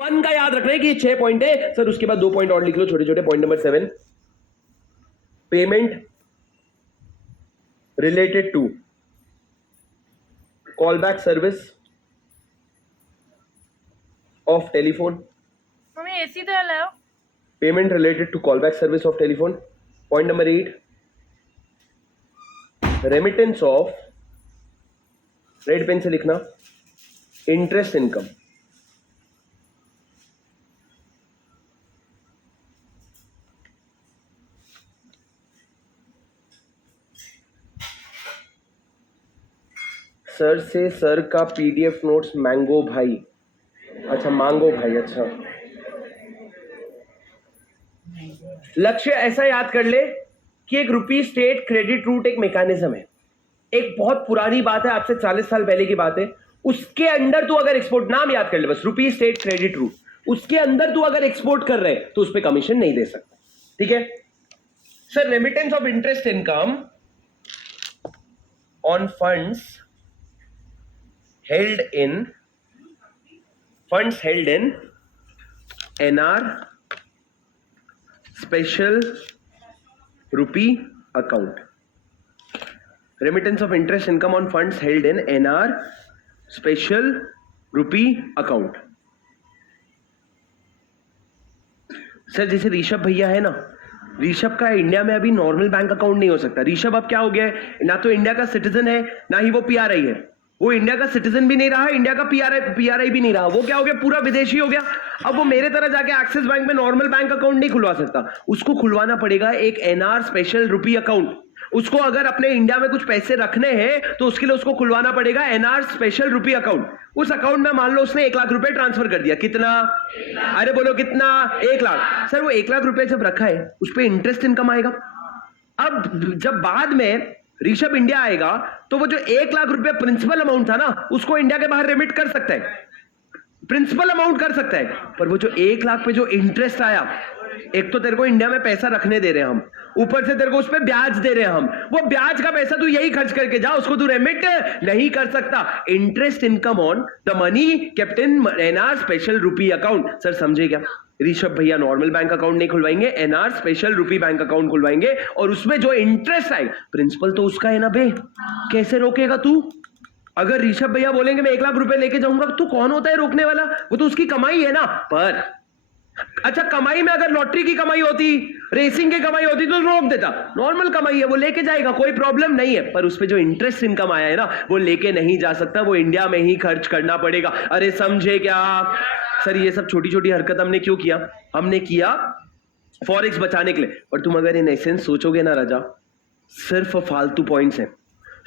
One का याद रखना है कि ये 6 पॉइंट है सर। उसके बाद 2 पॉइंट और लिख लो छोटे छोटे। Point number 7, payment related to call back service of telephone. Mummy AC तो हलाओ। Payment related to call back service of telephone. Point number 8, remittance of, red pen से लिखना, इंटरेस्ट इनकम। सर से सर का पीडीएफ नोट्स मैंगो भाई। अच्छा मांगो भाई, अच्छा। लक्ष्य ऐसा याद कर ले कि एक रुपी स्टेट क्रेडिट रूट एक मैकेनिज्म है, एक बहुत पुरानी बात है, आपसे 40 साल पहले की बात है। उसके अंदर तू अगर एक्सपोर्ट, नाम याद कर ले बस, रुपी स्टेट क्रेडिट रूट, उसके अंदर तू अगर एक्सपोर्ट कर रहे तो उस पर कमीशन नहीं दे सकता। ठीक है sir. Remittance of interest income on funds held in NR special rupee account. Remittance of interest income on funds held in NR special rupee account. Sir जैसे ऋषभ भैया है ना, ऋषभ का इंडिया में अभी नॉर्मल बैंक अकाउंट नहीं हो सकता। ऋषभ अब क्या हो गया है, ना तो इंडिया का सिटीजन है ना ही वो पीआरआई है। वो इंडिया का सिटीजन भी नहीं रहा, इंडिया का पीआरआई भी नहीं रहा। वो क्या हो गया, पूरा विदेशी हो गया। अब वो मेरे तरह जाके एक्सिस बैंक में नॉर्मल बैंक अकाउंट नहीं खुलवा सकता। उसको खुलवाना पड़ेगा एक एनआर स्पेशल रुपी अकाउंट। उसको अगर अपने इंडिया में कुछ पैसे रखने हैं तो उसके लिए उसको खुलवाना पड़ेगा एनआर स्पेशल रुपी अकाउंट। उस अकाउंट में मान लो उसने 1 लाख रुपए ट्रांसफर कर दिया। कितना? अरे बोलो कितना? 1 लाख। सर वो 1 लाख रुपए जब रखा है उस पर इंटरेस्ट इनकम आएगा। अब जब बाद में ऋषभ इंडिया आएगा तो वो जो 1 लाख रुपए प्रिंसिपल अमाउंट था ना, उसको इंडिया के बाहर रेमिट कर सकता है, प्रिंसिपल अमाउंट कर सकता है। पर वो जो 1 लाख पे जो इंटरेस्ट आया, एक तो तेरे को इंडिया में पैसा रखने दे रहे हैं हम, ऊपर से तेरे को उस पे ब्याज दे रहे हैं हम। वो ब्याज का पैसा तू यही खर्च करके जा, उसको तू रेमिट नहीं कर सकता। Interest income on the money kept in NR special rupee account. Sir समझे क्या? ऋषभ भैया नॉर्मल बैंक अकाउंट नहीं खुलवाएंगे, NR special rupee bank account खुलवाएंगे और उसमें जो इंटरेस्ट आएगा, प्रिंसिपल तो उसका है ना बे। कैसे रोकेगा तू? अगर ऋषभ भैया बोलेंगे मैं 1 लाख रुपए लेके जाऊंगा, तो कौन होता है रोकने वाला? वो तो उसकी कमाई है ना। पर अच्छा कमाई में अगर लॉटरी की कमाई होती, रेसिंग की कमाई होती तो रोक देता। नॉर्मल कमाई है, वो लेके जाएगा, कोई प्रॉब्लम नहीं है। पर उस पे जो इंटरेस्ट इनकम आया है ना, वो लेके नहीं जा सकता, वो इंडिया में ही खर्च करना पड़ेगा। अरे समझे क्या? सर ये सब छोटी छोटी हरकत हमने क्यों किया? हमने किया फॉरेक्स बचाने के लिए। और तुम अगर इन एसेंस सोचोगे ना राजा, सिर्फ फालतू पॉइंट्स हैं।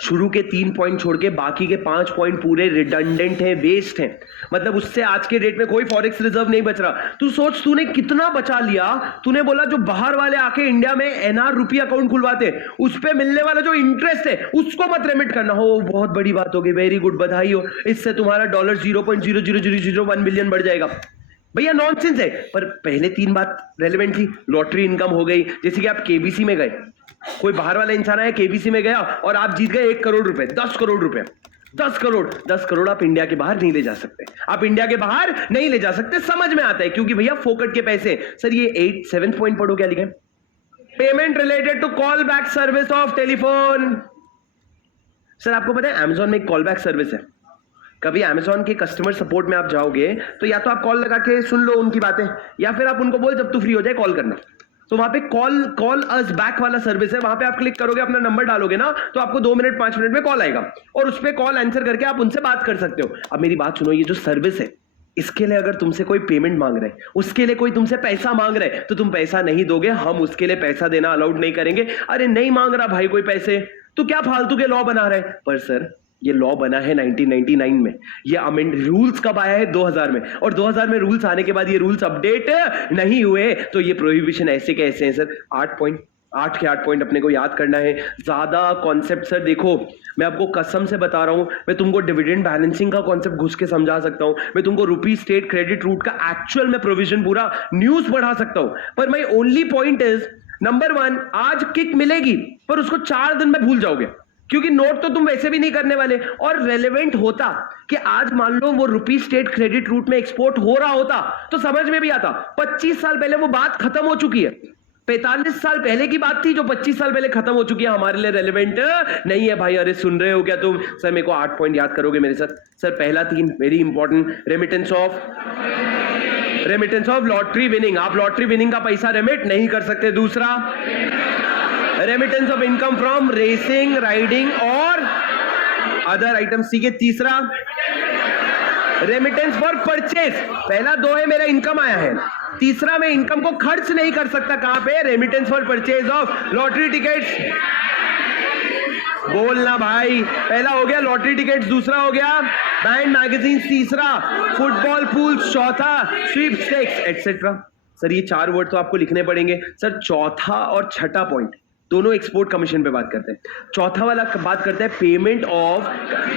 शुरू के 3 पॉइंट छोड़ के बाकी के 5 पॉइंट पूरे रिडंडेंट हैं, वेस्ट हैं। मतलब उससे आज के डेट में कोई फॉरेक्स रिजर्व नहीं बच रहा। तू सोच तूने कितना बचा लिया। तूने बोला जो बाहर वाले आके इंडिया में एनआर रुपी अकाउंट खुलवाते, उस पे मिलने वाला जो इंटरेस्ट है उसको मत रेमिट करना। हो बहुत बड़ी बात होगी, वेरी गुड, बधाई हो। इससे तुम्हारा डॉलर 0.00001 बिलियन बढ़ जाएगा। भैया नॉनसेंस है, पर पहले 3 बात रेलेवेंट थी। लॉटरी इनकम हो गई, जैसे कि आप केबीसी में गए, कोई बाहर वाला इंसान आया केबीसी में गया और आप जीत गए 1 करोड़ रुपए, 10 करोड़ रुपए, 10 करोड़ आप इंडिया के बाहर नहीं ले जा सकते। आप इंडिया के बाहर नहीं ले जा सकते, समझ में आता है, क्योंकि भैया फोकट के पैसे। सर ये 7th पॉइंट पढ़ो क्या लिखा है, payment related to call back service of telephone. Sir आपको पता है अमेजॉन में एक कॉल बैक सर्विस है। कभी अमेजॉन के कस्टमर सपोर्ट में आप जाओगे तो या तो आप कॉल लगा के सुन लो उनकी बातें, या फिर आप उनको बोल जब तू फ्री हो जाए कॉल करना। तो वहां पे कॉल अस बैक वाला सर्विस है। वहां पे आप क्लिक करोगे, अपना नंबर डालोगे ना, तो आपको 2 मिनट 5 मिनट में कॉल आएगा और उस पर कॉल आंसर करके आप उनसे बात कर सकते हो। अब मेरी बात सुनो, ये जो सर्विस है इसके लिए अगर तुमसे कोई पेमेंट मांग रहे, उसके लिए कोई तुमसे पैसा मांग रहे, तो तुम पैसा नहीं दोगे, हम उसके लिए पैसा देना अलाउड नहीं करेंगे। अरे नहीं मांग रहा भाई कोई पैसे, तो क्या फालतू के लॉ बना रहे? पर सर ये लॉ बना है 1999 में, ये अमेंड रूल्स कब आया है? 2000 में। और 2000 में रूल्स आने के बाद ये रूल्स अपडेट नहीं हुए, तो ये प्रोहिबिशन ऐसे कैसे हैं सर? 8 के 8 पॉइंट अपने को याद करना है। ज्यादा कॉन्सेप्ट सर देखो, मैं आपको कसम से बता रहा हूं, मैं तुमको डिविडेंड बैलेंसिंग का कॉन्सेप्ट घुस के समझा सकता हूं, मैं तुमको रुपी स्टेट क्रेडिट रूट का एक्चुअल में प्रोविजन पूरा न्यूज पढ़ा सकता हूं। पर my only point is, number 1, आज किक मिलेगी पर उसको 4 दिन में भूल जाओगे, क्योंकि नोट तो तुम वैसे भी नहीं करने वाले। और रेलेवेंट होता कि आज मान लो वो रुपी स्टेट क्रेडिट रूट में एक्सपोर्ट हो रहा होता तो समझ में भी आता। 25 साल पहले वो बात खत्म हो चुकी है। 45 साल पहले की बात थी जो 25 साल पहले खत्म हो चुकी है, हमारे लिए रेलेवेंट नहीं है भाई। अरे सुन रहे हो क्या तुम? सर मेरे को 8 पॉइंट याद करोगे मेरे साथ? सर पहला 3 very important, remittance of lottery winning. आप लॉटरी विनिंग का पैसा रेमिट नहीं कर सकते। दूसरा, remittance of income from racing, riding और अदर आइटम्स। ठीक है। तीसरा, रेमिटेंस फॉर परचेज। पहला 2 है मेरा इनकम आया है, तीसरा मैं इनकम को खर्च नहीं कर सकता। कहां पे? Remittance for purchase of lottery tickets. बोलना भाई। पहला हो गया लॉटरी टिकट्स, दूसरा हो गया बैंड मैगजीन, तीसरा फुटबॉल पूल्स, चौथा स्वीपस्टेक्स एटसेट्रा। सर ये 4 वर्ड तो आपको लिखने पड़ेंगे। सर चौथा और छठा पॉइंट दोनों एक्सपोर्ट कमीशन पे बात करते हैं। चौथा वाला बात करते हैं payment of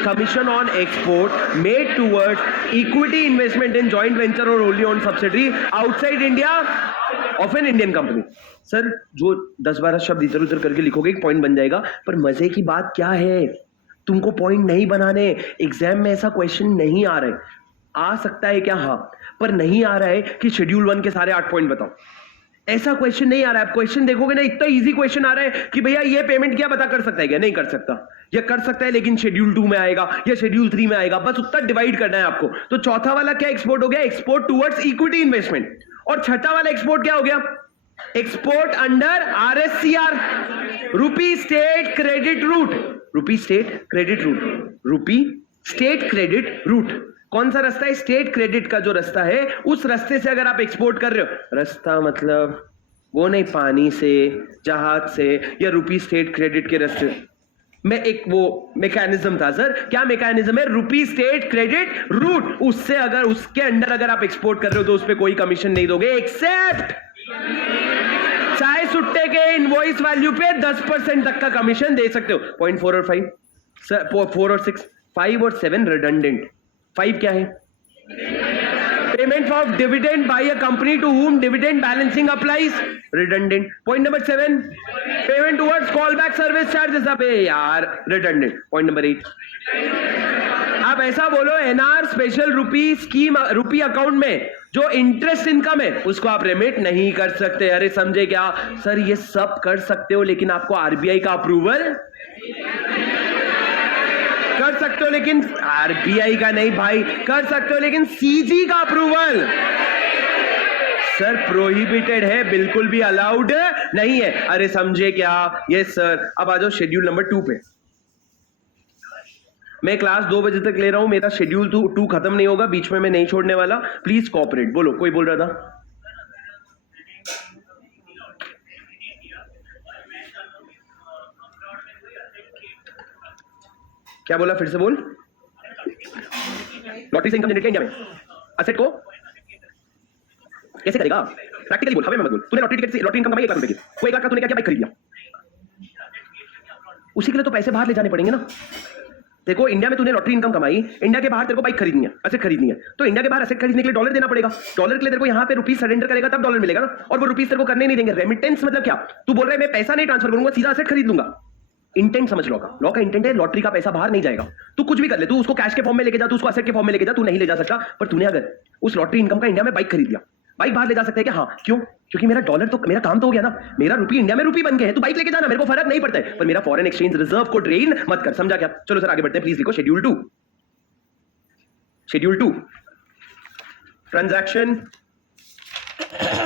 commission on export made towards equity investment in joint venture और wholly owned subsidiary outside India of an Indian company. Sir जो 10-12 शब्द इधर उधर करके लिखोगे एक पॉइंट बन जाएगा, पर मजे की बात क्या है, तुमको पॉइंट नहीं बनाने। एग्जाम में ऐसा क्वेश्चन नहीं आ रहा है। आ सकता है क्या? हाँ, पर नहीं आ रहा है कि शेड्यूल 1 के सारे 8 पॉइंट बताओ। ऐसा क्वेश्चन नहीं आ रहा है। आप क्वेश्चन देखोगे ना, इतना इजी क्वेश्चन आ रहा है कि भैया ये पेमेंट क्या बता कर सकता है क्या? नहीं कर सकता। या कर सकता है लेकिन शेड्यूल 2 में आएगा या शेड्यूल 3 में आएगा, बस उतना डिवाइड करना है आपको। तो चौथा वाला क्या एक्सपोर्ट हो गया? Export towards equity investment. और छठा वाला एक्सपोर्ट क्या हो गया? एक्सपोर्ट अंडर आरएससीआर, रुपी स्टेट क्रेडिट रूट। रुपी स्टेट क्रेडिट रूट, रुपी स्टेट क्रेडिट रूट। कौन सा रास्ता है? स्टेट क्रेडिट का जो रास्ता है, उस रास्ते से अगर आप एक्सपोर्ट कर रहे हो, रास्ता मतलब वो नहीं पानी से, जहाज से, या रुपी स्टेट क्रेडिट के रास्ते में एक वो मैकेनिज्म था। सर क्या मैकेनिज्म है? रुपी स्टेट क्रेडिट रूट। उससे अगर उसके अंडर अगर आप एक्सपोर्ट कर रहे हो तो उस पर कोई कमीशन नहीं दोगे, एक्सेप्ट चाय सुट्टे के इनवॉइस वैल्यू पे 10% तक का कमीशन दे सकते हो। पॉइंट 4 और 5 सर, 4 और 6, 5 और 7 रिडंडेंट। 5 क्या है? Payment of dividend by a company to whom dividend balancing applies, redundant. Point number 7, payment towards call back service charges, अबे यार रिडंडेंट। पॉइंट नंबर 8, आप ऐसा बोलो NR special rupee scheme, rupee account में जो इंटरेस्ट इनकम है उसको आप रेमिट नहीं कर सकते। अरे समझे क्या? सर ये सब कर सकते हो लेकिन आपको आरबीआई का अप्रूवल कर सकते हो, लेकिन आरबीआई का नहीं भाई। कर सकते हो लेकिन सीजी का अप्रूवल सर प्रोहिबिटेड है, बिल्कुल भी अलाउड नहीं है। अरे समझे क्या? Yes sir. अब आ जाओ शेड्यूल नंबर 2 पे। मैं क्लास 2 बजे तक ले रहा हूं, मेरा शेड्यूल 2 खत्म नहीं होगा, बीच में मैं नहीं छोड़ने वाला। Please cooperate. बोलो, कोई बोल रहा था? क्या बोला? फिर से बोल। लॉटरी से इनकम जनरेट किया इंडिया में, असेट को कैसे करेगा? प्रैक्टिकली बोल, हमें मत बोल। तूने लॉटरी टिकट से लॉटरी इनकम कमाई 1 लाख रुपए की, वो 1 लाख का तूने क्या किया? बाइक खरीद लिया। उसी के लिए तो पैसे बाहर ले जाने पड़ेंगे ना। देखो इंडिया में तूने लॉटरी इनकम कमाई, इंडिया के बाहर तेरे को बाइक खरीदनी है, असेट खरीदनी है, तो इंडिया के बाहर असेट खरीदने के लिए डॉलर देना पड़ेगा। डॉलर के लिए तेरे को यहाँ पे रुपीस सरेंडर करेगा तब डॉलर मिलेगा ना, और वो रुपीस तेरे को करने नहीं देंगे। रेमिटेंस मतलब क्या? तू बोल रहा है मैं पैसा नहीं ट्रांसफर करूंगा, सीधा असेट खरीद लूंगा। इंटेंट समझ लॉ का। लॉ का इंटेंट है लॉटरी का पैसा बाहर नहीं जाएगा। तू कुछ भी कर ले, तू उसको कैश के फॉर्म में लेके जा, तू उसको असेट के फॉर्म में लेके जा, तू नहीं ले जा सकता। पर तूने अगर उस लॉटरी इनकम का इंडिया में बाइक खरीद लिया, बाइक बाहर ले जा सकते हैं क्या? हाँ। क्यों? क्योंकि मेरा डॉलर तो मेरा काम तो हो गया ना, मेरा रुपी इंडिया में रुपी बन गए हैं। तू बाइक लेके जाना, मेरे को फर्क नहीं पड़ता है, पर मेरा फॉरेन एक्सचेंज रिजर्व को ड्रेन मत कर। समझा क्या? चलो सर आगे बढ़ते हैं। प्लीज लिखो schedule 2। Schedule 2, transaction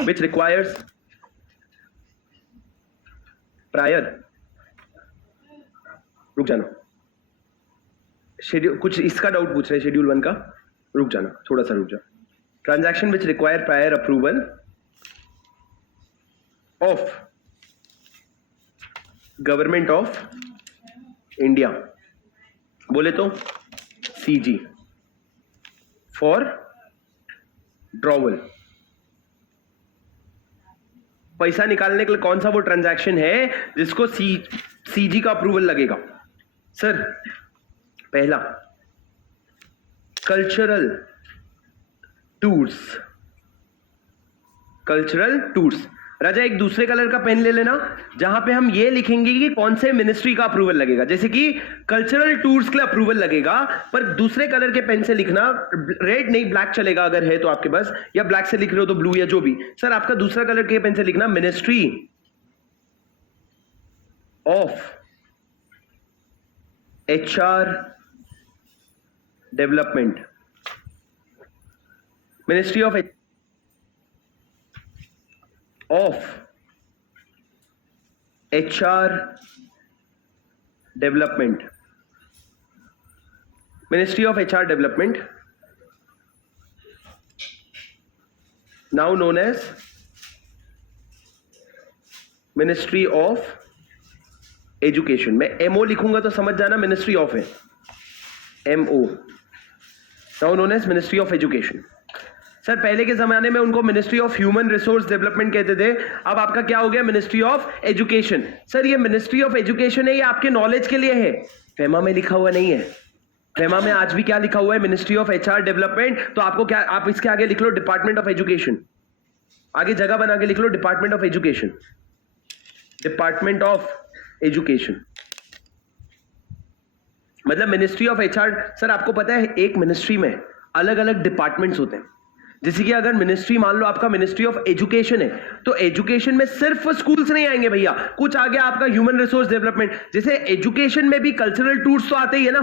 which requires prior, रुक जाना, शेड्यूल कुछ इसका डाउट पूछ रहे हैं शेड्यूल 1 का, रुक जाना, थोड़ा सा रुक जा। Transaction which require prior approval of government of India, बोले तो सीजी, फॉर ड्रॉवल। पैसा निकालने के लिए कौन सा वो ट्रांजैक्शन है जिसको सीजी का अप्रूवल लगेगा? सर पहला कल्चरल टूर्स। कल्चरल टूर्स राजा एक दूसरे कलर का पेन ले लेना, जहां पे हम ये लिखेंगे कि कौन से मिनिस्ट्री का अप्रूवल लगेगा। जैसे कि कल्चरल टूर्स के लिए अप्रूवल लगेगा, पर दूसरे कलर के पेन से लिखना। रेड नहीं, ब्लैक चलेगा अगर है तो आपके पास, या ब्लैक से लिख रहे हो तो ब्लू या जो भी। सर आपका दूसरा कलर के पेन से लिखना ministry of HR development. Ministry of HR development. Ministry of HR development, now known as ministry of education. मैं MO लिखूंगा तो समझ जाना मिनिस्ट्री ऑफ है, MO, now known as ministry of education. Sir पहले के जमाने में उनको ministry of human resource development कहते थे, अब आपका क्या हो गया, मिनिस्ट्री ऑफ एजुकेशन। सर ये मिनिस्ट्री ऑफ एजुकेशन है, ये आपके नॉलेज के लिए है, फेमा में लिखा हुआ नहीं है। फेमा में आज भी क्या लिखा हुआ है, मिनिस्ट्री ऑफ HR डेवलपमेंट। तो आपको क्या, आप इसके आगे लिख लो डिपार्टमेंट ऑफ एजुकेशन, आगे जगह बना के लिख लो department of education, department of education. मतलब मिनिस्ट्री ऑफ HR। सर आपको पता है एक मिनिस्ट्री में अलग अलग डिपार्टमेंट्स होते हैं। जैसे कि अगर मिनिस्ट्री मान लो आपका मिनिस्ट्री ऑफ एजुकेशन है, तो एजुकेशन में सिर्फ स्कूल्स नहीं आएंगे भैया, कुछ आ गया आपका ह्यूमन रिसोर्स डेवलपमेंट। जैसे एजुकेशन में भी कल्चरल टूर्स तो आते ही है ना,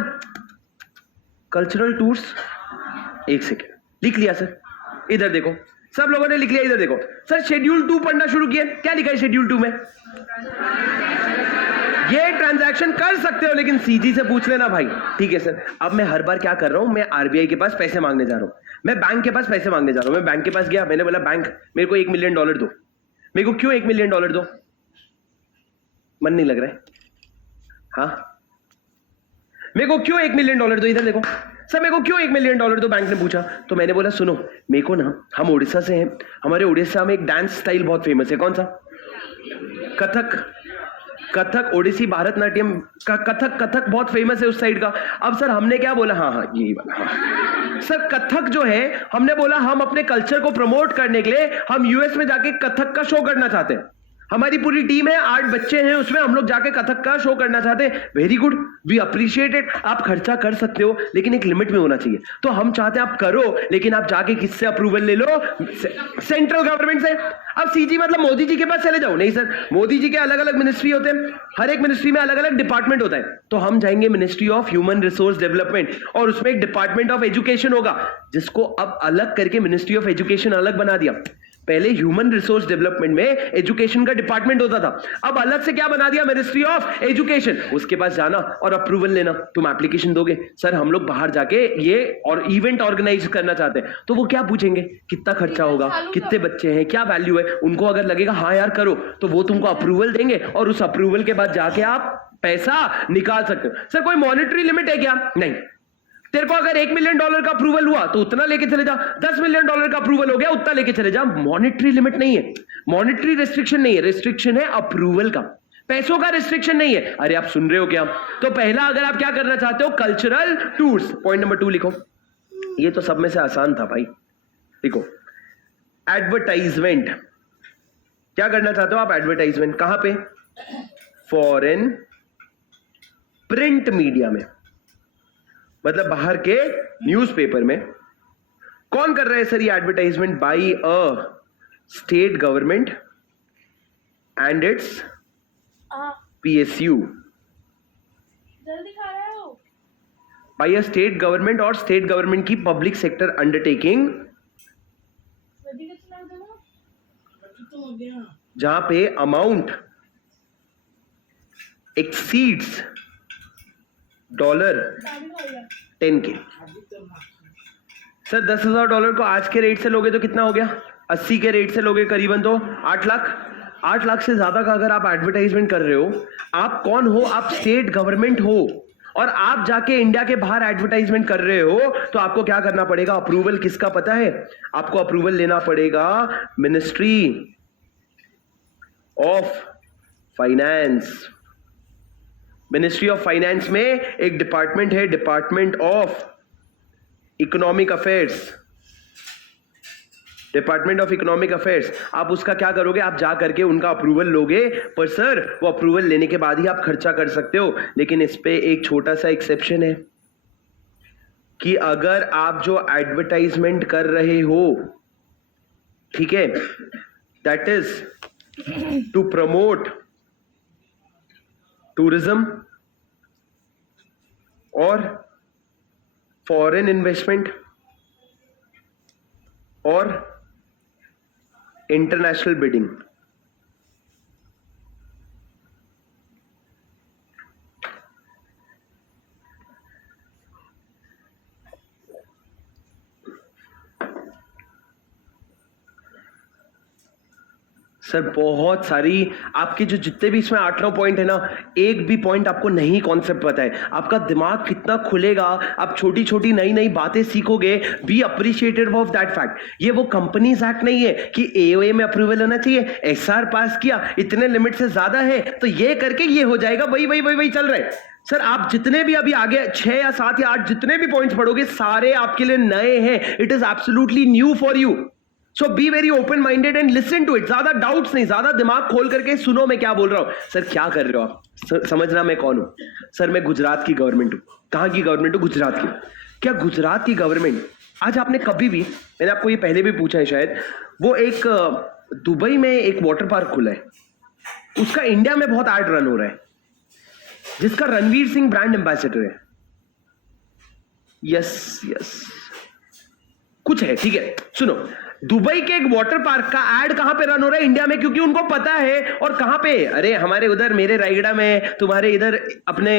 कल्चरल टूर्स। एक सेकेंड, लिख लिया सर, इधर देखो, सब लोगों ने लिख लिया, इधर देखो। सर शेड्यूल 2 पढ़ना शुरू किया, क्या लिखा है शेड्यूल 2 में? ये ट्रांजैक्शन कर सकते हो, लेकिन CG से पूछ लेना भाई। ठीक है सर, अब मैं हर बार क्या कर रहा हूं, मैं RBI के पास पैसे मांगने जा रहा हूं, मैं बैंक के पास पैसे मांगने जा रहा हूं। मैं बैंक के पास गया, मैंने बोला बैंक मेरे को $1 मिलियन दो। मेरे को क्यों $1 मिलियन दो? मन नहीं लग रहा है? हाँ, मेरे को क्यों $1 मिलियन दो? इधर देखो सर, मेरे को क्यों $1 मिलियन दो? बैंक ने पूछा। तो मैंने बोला सुनो, मेरे को ना, हम उड़ीसा से हैं, हमारे उड़ीसा में एक डांस स्टाइल बहुत फेमस है। कौन सा? कथक। कथक, ओडिसी, भारतनाट्यम का कथक बहुत फेमस है उस साइड का। अब सर हमने क्या बोला, हाँ यही वाला, हाँ सर कथक जो है, हमने बोला हम अपने कल्चर को प्रमोट करने के लिए हम US में जाके कथक का शो करना चाहते हैं। हमारी पूरी टीम है, 8 बच्चे हैं, उसमें हम लोग जाके कथक का शो करना चाहते हैं। Very good, we appreciate it. आप खर्चा कर सकते हो, लेकिन एक लिमिट में होना चाहिए। तो हम चाहते हैं आप करो, लेकिन आप जाके किससे अप्रूवल ले लो? सेंट्रल गवर्नमेंट से। अब CG मतलब मोदी जी के पास चले जाओ? नहीं सर, मोदी जी के अलग अलग मिनिस्ट्री होते हैं, हर एक मिनिस्ट्री में अलग अलग डिपार्टमेंट होता है। तो हम जाएंगे ministry of human resource development, और उसमें एक डिपार्टमेंट ऑफ एजुकेशन होगा, जिसको अब अलग करके मिनिस्ट्री ऑफ एजुकेशन अलग बना दिया। पहले ह्यूमन रिसोर्स डेवलपमेंट में एजुकेशन का डिपार्टमेंट होता था, अब अलग से क्या बना दिया, मिनिस्ट्री ऑफ एजुकेशन। उसके पास जाना और अप्रूवल लेना। तुम एप्लीकेशन दोगे, सर हम लोग बाहर जाके ये और इवेंट ऑर्गेनाइज करना चाहते हैं। तो वो क्या पूछेंगे, कितना खर्चा होगा, कितने बच्चे हैं, क्या वैल्यू है। उनको अगर लगेगा हाँ यार करो, तो वो तुमको अप्रूवल देंगे, और उस अप्रूवल के बाद जाके आप पैसा निकाल सकते हो। सर कोई मॉनेटरी लिमिट है क्या? नहीं। तेरे को अगर $1 मिलियन का अप्रूवल हुआ तो उतना लेके चले जा, $10 मिलियन का अप्रूवल हो गया उतना लेके चले जा। मॉनेटरी लिमिट नहीं है, मॉनेटरी रेस्ट्रिक्शन नहीं है, रेस्ट्रिक्शन है अप्रूवल का, पैसों का रेस्ट्रिक्शन नहीं है। अरे आप सुन रहे हो क्या? तो पहला अगर आप क्या करना चाहते हो, कल्चरल टूर्स। पॉइंट नंबर 2 लिखो, ये तो सब में से आसान था भाई। लिखो एडवर्टाइजमेंट। क्या करना चाहते हो आप? एडवर्टाइजमेंट। कहां पे? फॉरेन प्रिंट मीडिया में, मतलब बाहर के न्यूज़पेपर में। कौन कर रहा है सर ये advertisement? By a state government and its PSU। जल्दी खा रहे हो? बाय अ स्टेट गवर्नमेंट और स्टेट गवर्नमेंट की पब्लिक सेक्टर अंडरटेकिंग, जहां पे अमाउंट एक्सीड्स $10K। सर $10,000 को आज के रेट से लोगे तो कितना हो गया? 80 के रेट से लोगे करीबन तो 8 लाख। 8 लाख से ज्यादा का अगर आप एडवर्टाइजमेंट कर रहे हो, आप कौन हो? आप स्टेट गवर्नमेंट हो, और आप जाके इंडिया के बाहर एडवर्टाइजमेंट कर रहे हो, तो आपको क्या करना पड़ेगा? अप्रूवल किसका पता है? आपको अप्रूवल लेना पड़ेगा ministry of finance. Ministry of finance में एक डिपार्टमेंट है, department of economic affairs. Department of economic affairs, आप उसका क्या करोगे, आप जा करके उनका अप्रूवल लोगे, पर सर वो अप्रूवल लेने के बाद ही आप खर्चा कर सकते हो। लेकिन इस पे एक छोटा सा एक्सेप्शन है कि अगर आप जो एडवर्टाइजमेंट कर रहे हो, ठीक है, that is to promote tourism और फॉरेन इन्वेस्टमेंट और इंटरनेशनल बिडिंग, सर बहुत सारी आपके जो जितने भी इसमें 8-9 पॉइंट है ना, एक भी पॉइंट आपको नहीं कॉन्सेप्ट पता है। आपका दिमाग कितना खुलेगा, आप छोटी छोटी नई नई बातें सीखोगे। Be appreciated of that fact. ये वो कंपनीज एक्ट नहीं है कि एओए में अप्रूवल होना चाहिए, एसआर पास किया, इतने लिमिट से ज्यादा है तो ये करके ये हो जाएगा, वही चल रहा है। सर आप जितने भी अभी आगे 6 या 7 या 8 जितने भी पॉइंट्स पढ़ोगे सारे आपके लिए नए हैं। It is absolutely new for you. So be very open minded and listen to it. ज्यादा डाउट्स नहीं, ज्यादा दिमाग खोल करके सुनो मैं क्या बोल रहा हूं। सर क्या कर रहे हो आप, समझना मैं कौन हूं। सर मैं गुजरात की गवर्नमेंट हूं। कहां की गवर्नमेंट हूं, गुजरात की। क्या गुजरात की गवर्नमेंट, आज आपने कभी भी, मैंने आपको ये पहले भी पूछा है शायद, वो एक दुबई में एक वाटर पार्क खुला है, उसका इंडिया में बहुत एड रन हो रहा है, जिसका रणवीर सिंह ब्रांड एम्बेसडर है। यस कुछ है, ठीक है, सुनो। दुबई के एक वाटर पार्क का ऐड कहां पे रन हो रहा है, इंडिया में, क्योंकि उनको पता है। और कहां पे, अरे हमारे उधर मेरे रायगढ़ में, तुम्हारे इधर अपने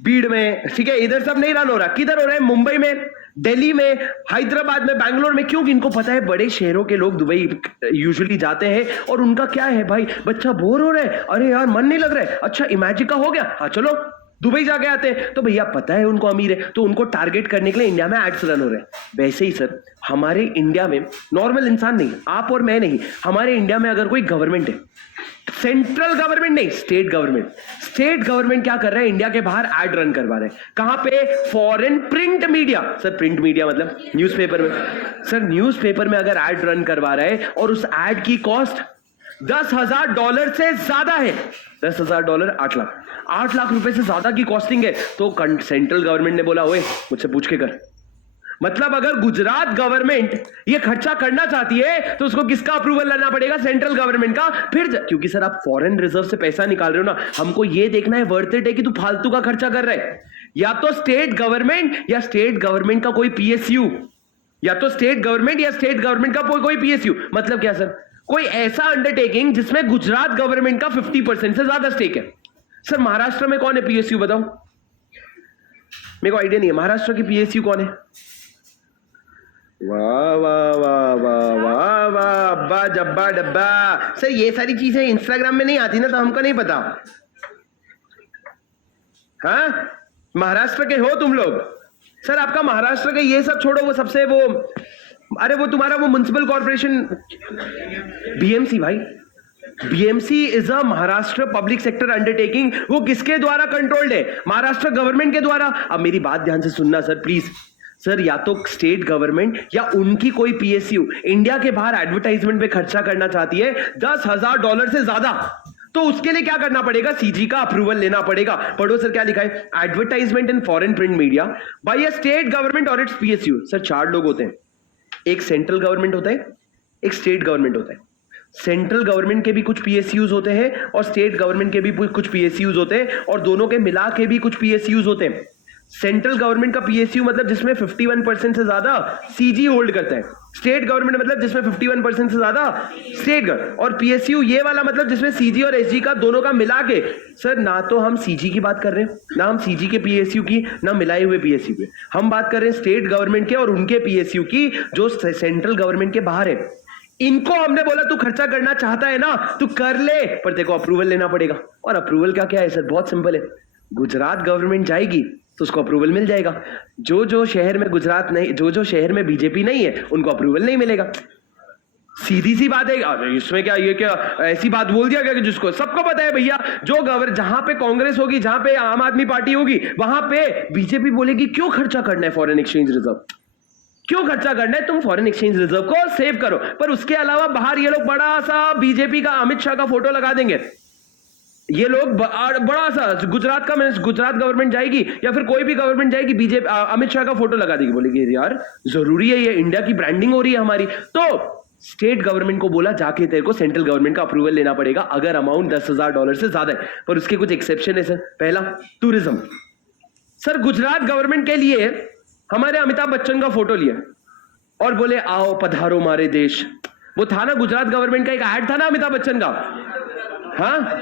बीड़ में, ठीक है, इधर सब नहीं रन हो रहा। किधर हो रहा है, मुंबई में, दिल्ली में, हैदराबाद में, बैंगलोर में। क्योंकि इनको पता है बड़े शहरों के लोग दुबई यूजुअली जाते हैं और उनका क्या है भाई, बच्चा बोर हो रहा है, अरे यार मन नहीं लग रहा है, अच्छा इमेजिक का हो गया, हाँ चलो दुबई जाके आते हैं। तो भैया पता है उनको अमीर है, तो उनको टारगेट करने के लिए इंडिया में एड्स रन हो रहे हैं। वैसे ही सर हमारे इंडिया में नॉर्मल इंसान नहीं, आप और मैं नहीं, हमारे इंडिया में अगर कोई गवर्नमेंट है, सेंट्रल गवर्नमेंट नहीं, स्टेट गवर्नमेंट क्या कर रहा है, इंडिया के बाहर एड रन करवा रहे हैं। कहां पे, foreign print media. Sir print media मतलब न्यूज़पेपर में। सर न्यूज़पेपर में अगर एड रन करवा रहा है और उस एड की कॉस्ट $10,000 से ज्यादा है, $10,000 8 लाख रुपए से ज्यादा की कॉस्टिंग है, तो सेंट्रल गवर्नमेंट ने बोला ओए मुझसे पूछ के कर। मतलब अगर गुजरात गवर्नमेंट ये खर्चा करना चाहती है तो उसको किसका अप्रूवल लेना पड़ेगा, सेंट्रल गवर्नमेंट का। फिर क्योंकि सर आप फॉरेन रिजर्व से पैसा निकाल रहे हो ना, हमको ये देखना है वर्थ इट है कि तू फालतू का खर्चा कर रहा है। या तो स्टेट गवर्नमेंट या स्टेट गवर्नमेंट का कोई पीएसयू, या तो स्टेट गवर्नमेंट या स्टेट गवर्नमेंट का कोई पीएसयू। मतलब क्या सर, कोई ऐसा अंडरटेकिंग जिसमें गुजरात गवर्नमेंट का 50% से ज्यादा स्टेक है। सर महाराष्ट्र में कौन है पीएसयू, बताओ मेरे को आइडिया नहीं है, महाराष्ट्र की पीएसयू कौन है। वाह वाह वाह वाह वाह वाह, अब्बा जब्बा डब्बा। सर ये सारी चीजें इंस्टाग्राम में नहीं आती ना, तो हमको नहीं पता। हाँ महाराष्ट्र के हो तुम लोग। सर आपका महाराष्ट्र के ये सब छोड़ो, वो सबसे वो, अरे वो तुम्हारा वो म्युनिसिपल कॉर्पोरेशन बीएमसी, भाई BMC is a Maharashtra public sector undertaking. वो किसके द्वारा कंट्रोल्ड है, महाराष्ट्र गवर्नमेंट के द्वारा। अब मेरी बात ध्यान से सुनना सर प्लीज। सर या तो स्टेट गवर्नमेंट या उनकी कोई पीएसयू इंडिया के बाहर एडवर्टाइजमेंट पे खर्चा करना चाहती है $10,000 से ज्यादा, तो उसके लिए क्या करना पड़ेगा, सीजी का अप्रूवल लेना पड़ेगा। पढ़ो सर क्या लिखा है, advertisement in foreign print media bye a state government और इट्स पीएसयू। सर 4 लोग होते हैं, एक सेंट्रल गवर्नमेंट होता है, एक स्टेट गवर्नमेंट होता है। सेंट्रल गवर्नमेंट के भी कुछ पीएसयूज होते हैं और स्टेट गवर्नमेंट के भी कुछ पीएसयूज होते हैं, और दोनों के मिला के भी कुछ पीएसयूज होते हैं। सेंट्रल गवर्नमेंट का पीएसयू मतलब जिसमें 51% से ज्यादा सीजी होल्ड करता है, स्टेट गवर्नमेंट मतलब जिसमें 51% से ज्यादा स्टेट गवर्नमेंट, और पीएसयू ये वाला मतलब जिसमें सीजी और एसजी का दोनों का मिला के। सर ना तो हम सीजी की बात कर रहे हैं, ना हम सीजी के पीएसयू की, ना मिलाए हुए पीएसयू के। हम बात कर रहे हैं स्टेट गवर्नमेंट के और उनके पीएसयू की जो सेंट्रल गवर्नमेंट के बाहर है। इनको हमने बोला तू खर्चा करना चाहता है ना, तू कर ले, पर देखो अप्रूवल लेना पड़ेगा। और अप्रूवल का क्या है सर, बहुत सिंपल है, गुजरात गवर्नमेंट जाएगी तो उसको अप्रूवल मिल जाएगा। जो शहर में गुजरात नहीं, जो शहर में बीजेपी नहीं है उनको अप्रूवल नहीं मिलेगा। सीधी सी बात है, इसमें क्या, ये क्या ऐसी बात बोल दिया गया कि जिसको सबको पता है भैया, जो जहां पे कांग्रेस होगी, जहां पे आम आदमी पार्टी होगी, वहां पे बीजेपी बोलेगी क्यों खर्चा करना है फॉरेन एक्सचेंज रिजर्व। क्यों खर्चा करना है? तुम फॉरेन एक्सचेंज रिजर्व को सेव करो, पर उसके अलावा बाहर ये लोग बड़ा सा बीजेपी का अमित शाह का फोटो लगा देंगे। ये लोग बड़ा सा गुजरात गवर्नमेंट जाएगी या फिर कोई भी गवर्नमेंट जाएगी, बीजेपी अमित शाह का फोटो लगा देगी, बोलेगी यार जरूरी है, ये इंडिया की ब्रांडिंग हो रही है हमारी। तो स्टेट गवर्नमेंट को बोला जाके तेरे को सेंट्रल गवर्नमेंट का अप्रूवल लेना पड़ेगा अगर अमाउंट $10,000 से ज्यादा है, पर उसके कुछ एक्सेप्शन है सर। पहला, टूरिज्म। सर गुजरात गवर्नमेंट के लिए हमारे अमिताभ बच्चन का फोटो लिया और बोले आओ पधारो हमारे देश। वो था ना गुजरात गवर्नमेंट का एक ऐड था ना अमिताभ बच्चन का, हाँ,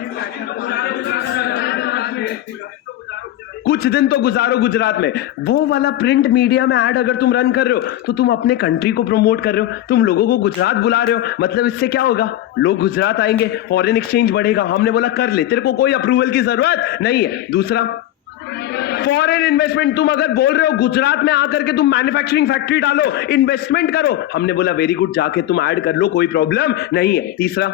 कुछ दिन तो गुजारो गुजरात में। वो वाला प्रिंट मीडिया में ऐड अगर तुम रन कर रहे हो तो तुम अपने कंट्री को प्रमोट कर रहे हो, तुम लोगों को गुजरात बुला रहे हो, मतलब इससे क्या होगा, लोग गुजरात आएंगे, फॉरेन एक्सचेंज बढ़ेगा। हमने बोला कर ले, तेरे को कोई अप्रूवल की जरूरत नहीं है। दूसरा, फॉरेन इन्वेस्टमेंट। तुम अगर बोल रहे हो गुजरात में आकर के तुम मैन्युफैक्चरिंग फैक्ट्री डालो, इन्वेस्टमेंट करो, हमने बोला वेरी गुड, जाके तुम ऐड कर लो, कोई प्रॉब्लम नहीं है। तीसरा,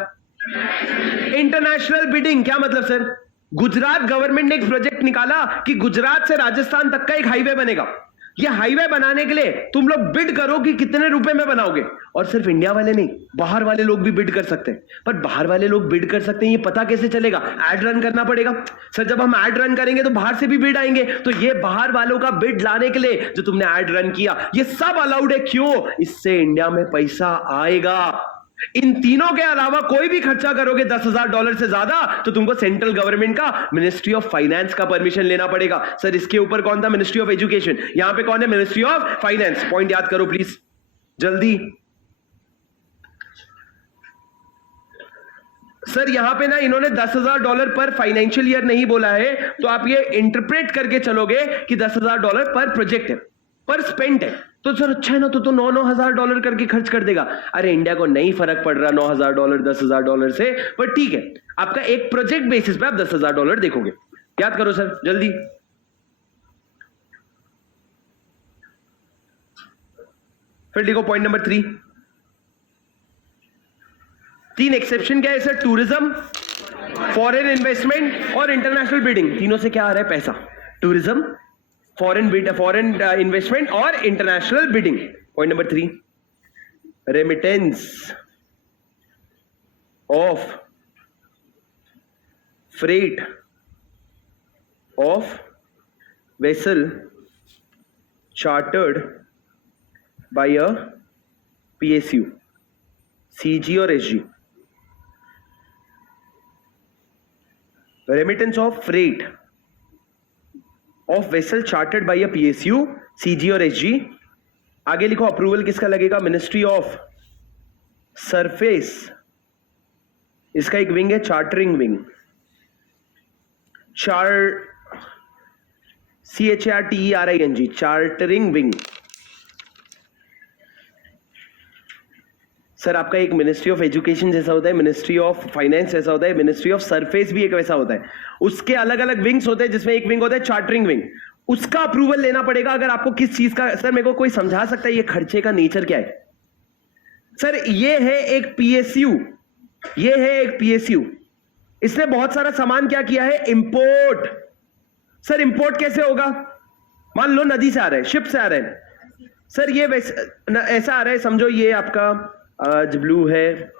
इंटरनेशनल बिडिंग। क्या मतलब सर? गुजरात गवर्नमेंट ने एक प्रोजेक्ट निकाला कि गुजरात से राजस्थान तक का एक हाईवे बनेगा। ये हाईवे बनाने के लिए तुम लोग बिड करो कि कितने रुपए में बनाओगे, और सिर्फ इंडिया वाले नहीं, बाहर वाले लोग भी बिड कर सकते हैं। पर बाहर वाले लोग बिड कर सकते हैं, ये पता कैसे चलेगा? ऐड रन करना पड़ेगा। सर जब हम ऐड रन करेंगे तो बाहर से भी बिड आएंगे, तो ये बाहर वालों का बिड लाने के लिए जो तुमने ऐड रन किया, ये सब अलाउड है। क्यों? इससे इंडिया में पैसा आएगा। इन तीनों के अलावा कोई भी खर्चा करोगे $10,000 से ज्यादा तो तुमको सेंट्रल गवर्नमेंट का मिनिस्ट्री ऑफ फाइनेंस का परमिशन लेना पड़ेगा। सर इसके ऊपर कौन था? Ministry of education. यहां पे कौन है? Ministry of finance. पॉइंट याद करो प्लीज जल्दी। सर यहां पे ना इन्होंने $10,000 पर फाइनेंशियल ईयर नहीं बोला है, तो आप ये इंटरप्रेट करके चलोगे कि $10,000 पर प्रोजेक्ट है, पर स्पेंड है। तो सर अच्छा है ना, तो $9,000 करके खर्च कर देगा। अरे इंडिया को नहीं फर्क पड़ रहा $9,000 $10,000 से, पर ठीक है, आपका एक प्रोजेक्ट बेसिस पे आप $10,000 देखोगे। याद करो सर जल्दी। फिर देखो पॉइंट नंबर 3। 3 एक्सेप्शन क्या है सर? टूरिज्म, फॉरेन इन्वेस्टमेंट और इंटरनेशनल बिडिंग। तीनों से क्या आ रहा है? पैसा। टूरिज्म, फॉरेन इन्वेस्टमेंट और international bidding. Point number 3, remittance of freight of vessel chartered by a PSU, CG और SG। Remittance of freight of vessel chartered by a PSU, CG और SG। आगे लिखो अप्रूवल किसका लगेगा? Ministry of surface. इसका एक wing है chartering wing, CHARTERING, chartering wing. Sir आपका एक मिनिस्ट्री ऑफ एजुकेशन जैसा होता है, मिनिस्ट्री ऑफ फाइनेंस जैसा होता है, मिनिस्ट्री ऑफ सरफेस भी एक वैसा होता है। उसके अलग अलग विंग्स होते हैं, जिसमें एक विंग होता है चार्टरिंग विंग। उसका अप्रूवल लेना पड़ेगा अगर आपको किस चीज का। सर मेरे को कोई समझा सकता है ये खर्चे का नेचर क्या है? सर ये है एक PSU, ये है एक PSU। इसने बहुत सारा सामान क्या किया है? इंपोर्ट। सर इंपोर्ट कैसे होगा? मान लो नदी से आ रहा है, शिप से आ रहा है। सर ये ऐसा आ रहा है, समझो ये आपका ब्लू है,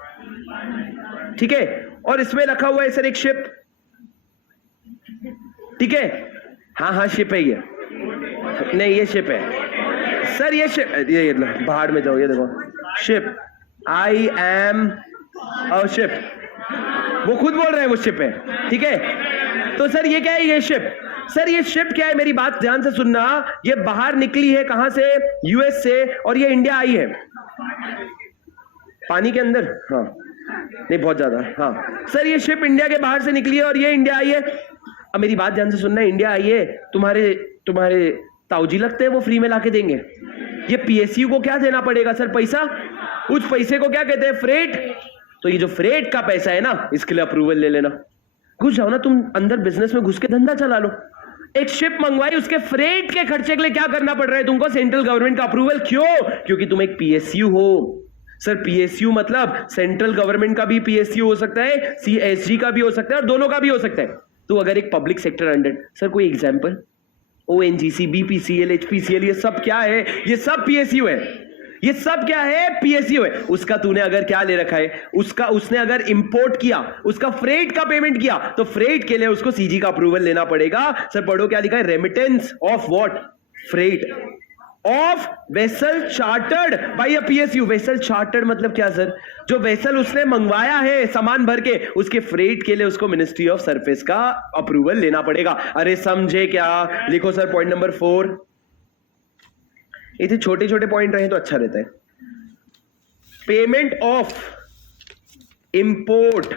ठीक है, और इसमें रखा हुआ है सर एक शिप, ठीक है, हाँ शिप है ये, नहीं ये शिप है सर, ये शिप, ये बाहर में जाओ, ये देखो ship, I am a ship, वो खुद बोल रहे हैं वो शिप है, ठीक है। तो सर ये क्या है? ये शिप। सर ये शिप क्या है? मेरी बात ध्यान से सुनना। ये बाहर निकली है कहां से? US से, और ये इंडिया आई है पानी के अंदर, हाँ नहीं बहुत ज्यादा, हाँ सर ये शिप इंडिया के बाहर से निकली है और ये इंडिया आई है। अब मेरी बात ध्यान से सुनना, इंडिया आई है, तुम्हारे ताऊजी लगते हैं वो फ्री में लाके देंगे। ये PSU को क्या देना पड़ेगा सर? पैसा। उस पैसे को क्या कहते हैं? फ्रेट। तो ये जो फ्रेट का पैसा है ना, इसके लिए अप्रूवल ले लेना। घुस जाओ ना तुम अंदर, बिजनेस में घुस के धंधा चला लो। एक शिप मंगवाई, उसके फ्रेट के खर्चे के लिए क्या करना पड़ रहा है तुमको? सेंट्रल गवर्नमेंट का अप्रूवल। क्यों? क्योंकि तुम एक PSU हो। सर PSU मतलब सेंट्रल गवर्नमेंट का भी PSU हो सकता है, CSG का भी हो सकता है, और दोनों का भी हो सकता है। तो अगर एक पब्लिक सेक्टर अंडर, सर कोई एग्जांपल? ONGC, BPCL, HPCL, ये सब क्या है? ये सब PSU है। ये सब क्या है? PSU है। उसका तूने अगर क्या ले रखा है, उसने अगर इंपोर्ट किया, उसका फ्रेट का पेमेंट किया, तो फ्रेट के लिए उसको CG का अप्रूवल लेना पड़ेगा। सर पढ़ो क्या लिखा है? Remittance of what? Freight of vessel chartered by a PSU। Vessel chartered मतलब क्या सर? जो वेसल उसने मंगवाया है सामान भर के, उसके फ्रेट के लिए उसको मिनिस्ट्री ऑफ सरफेस का अप्रूवल लेना पड़ेगा। अरे समझे क्या? लिखो सर पॉइंट नंबर 4। इतने छोटे छोटे पॉइंट रहे तो अच्छा रहता है। पेमेंट ऑफ इंपोर्ट,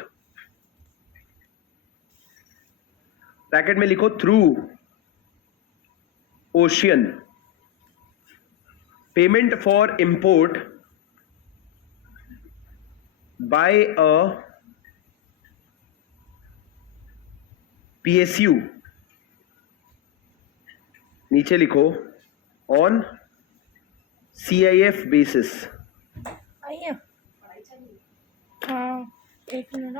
ब्रैकेट में लिखो through ocean. Payment for import by a PSU, नीचे लिखो ऑन CIF बेसिस। आइए हाँ 1 मिनट।